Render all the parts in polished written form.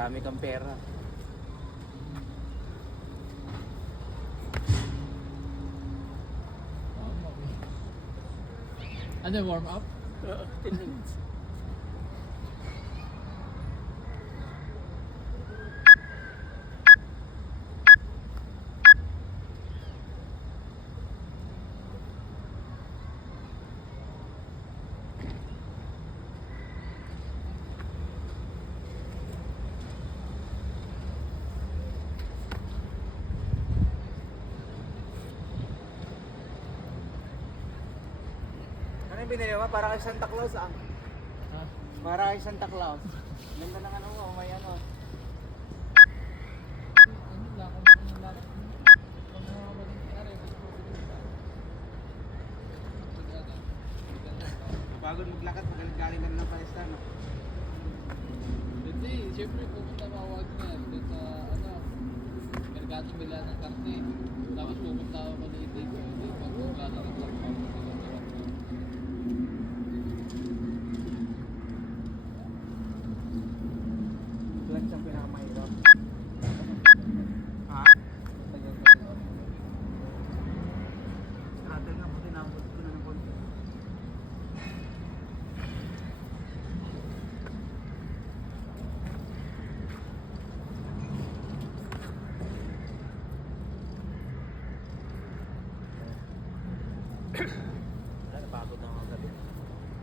Dami kang pera. Ano, warm up? 10 minutes. Ano yung binili mo? Para kay Santa Claus ah. Ha? Para kay Santa Claus. Ganda ng ano mo, may ano. Ano, lakad ng lakad. Kung mga mag-ari, Bago maglakad, magaling ka na ng palesta, no? hindi, siyempre pupunta mawag na yan. Doon sa, ano, Mercato Mila ng Karte. Tapos pupunta ako maliit dito. Hindi, magkukala ng lakad. Ilan siyang pinakamahirap? Ha? Straddle nga po, tinapos ko na ng konti. Napagod na ako gabi.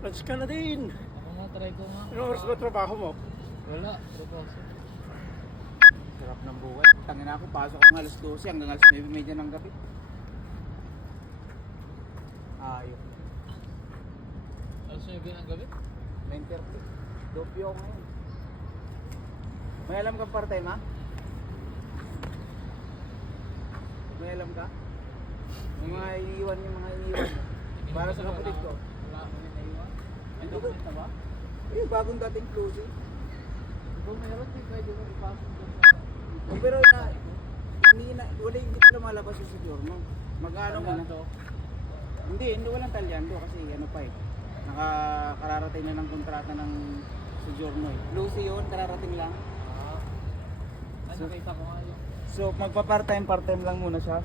Lunch ka na din. Ako nga, try ko nga. Anong oras ba trabaho mo? Wala, trabaho. Sarap ng buhay. Tangin ako, pasok ako ng alas 12 hanggang alas 9:30 ng gabi. Ayok. Alas 9 ng gabi? 9:30. Dopyo ako ngayon. May alam kang part-time ha? May alam ka? Yung mga iniiwan yung mga iniiwan. Para sa kapatid ko. Wala ako na naiwan. Ano ba? Ba? Eh, bagong dating closing. Kung meron, di pwede mo ipasok doon sa... Oh, pero na, hindi pa lumalabas yung sigurno. Mag-ano muna. Hindi walang talyando kasi ano pa eh. Nakakararating na ng kontrata ng Sojourno eh. Lucy yun, kararating lang. Ay, nakita ko nga yun. So part-time lang muna siya.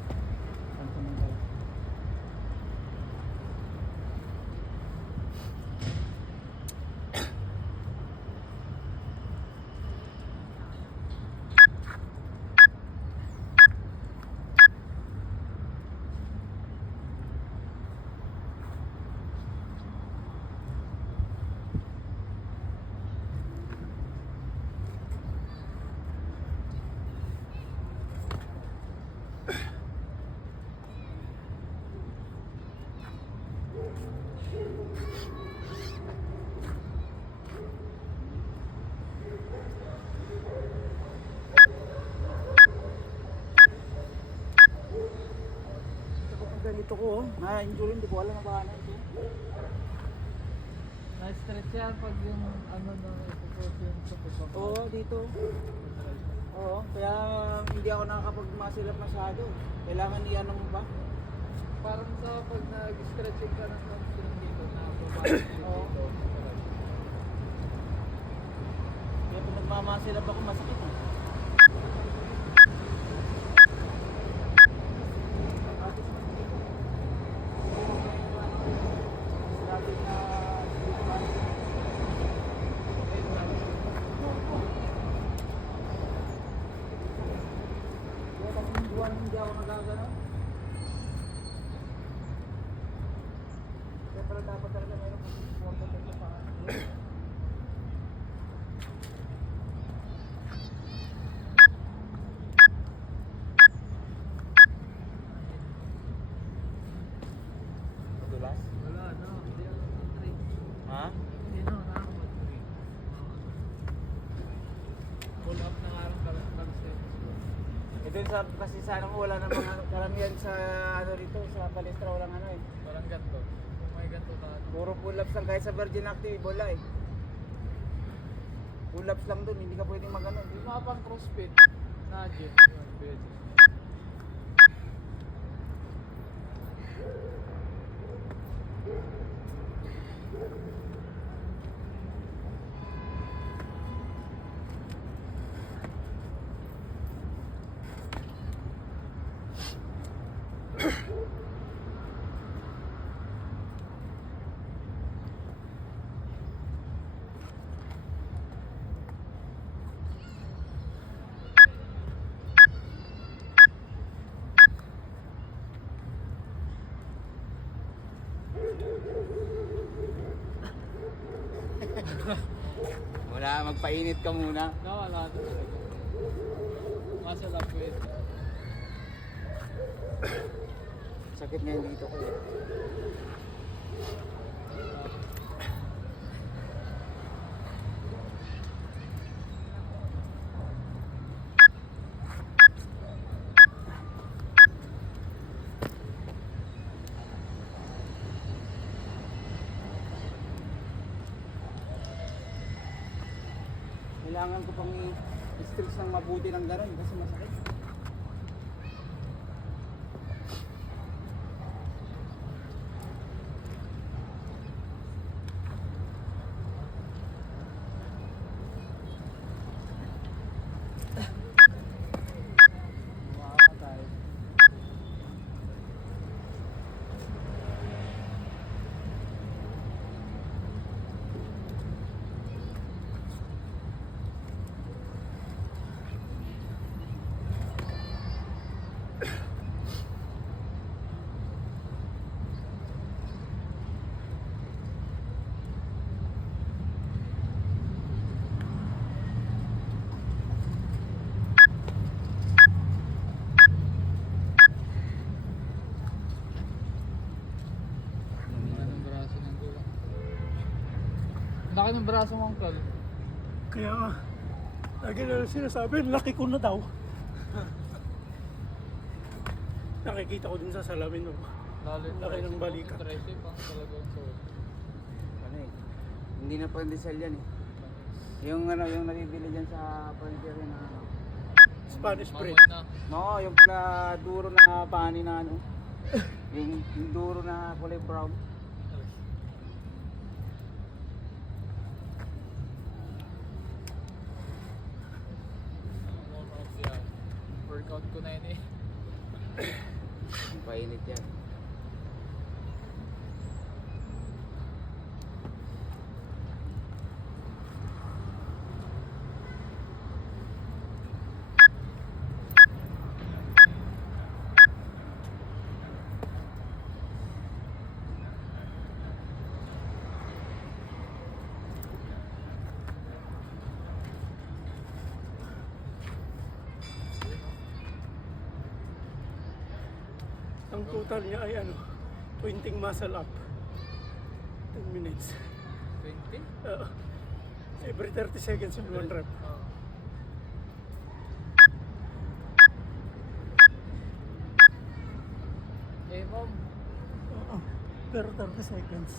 Ganito ko oh. Na-injure, hindi ko alam na ba na ito. Na-stretch yan pag yung ano na ipupos yun sa puso. Oo, dito. Oo, kaya hindi ako nakakapag-masilap masyado. Kailangan i-ano mo pa. Parang sa pag nag-stretching ka ng hamstring dito na bumalik Oo. dito. Kaya pag nagmamasilap ako, masakit eh. Hindi ako nagagano. Kaya pala dapat talaga mayroon kong support sa paa. Madulas? Wala, no. Hindi ako mag-train. Ha? Hindi na ako mag-train. Pull up na nga rin kag-steps. Dun sa, kasi sana mo wala namang karamihan sa ano dito, sa palestra walang ano eh. Parang ganito. Kung may ganito ka. Puro pull-ups lang kahit sa Virgin Active, wala eh. Pull-ups lang dun, hindi ka pwedeng magano. Yung mga pang crossfit na gym. Yun, pwede. Wala, magpainit ka muna. Nawala na talaga. Masarap eh. Sakit ngayon dito ko eh. Kailangan ko pang i-stretch ng mabuti ng gano'n kasi masakit. Makakatay. Laki ng braso ng kulang. Laki ng braso mo, Uncle. Kaya nga, lagi na sinasabi, laki ko na daw. Nakikita ko din sa salamin mo. Lalo Laki ng balikat. Impressive ang talagang sword. Ano eh. Hindi na pandesal yan eh. Yung ano, yung nabibili dyan sa frontier na ano. Spanish bread. Mamon na. No, yung pala duro na pani na ano. yung duro na kulay brown. Warm up yan. Workout ko na yun eh. Ang painit yan. Ang total niya ay ano, 20 muscle up. 10 minutes. 20? Uh, every 30 seconds in one rep. Oo. Eh, mom. Oo. Pero 30 seconds.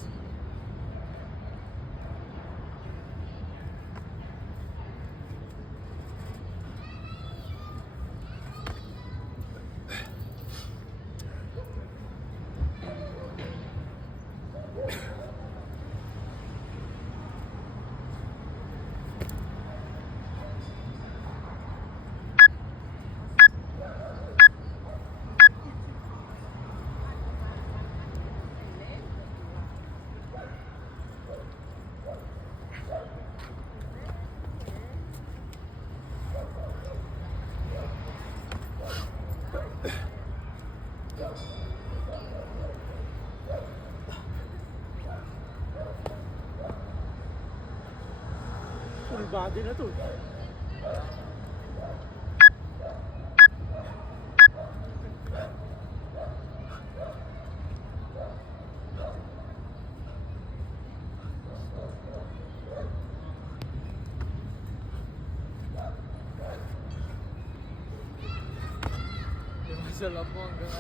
Full body na to. Yung masarap mo hanggang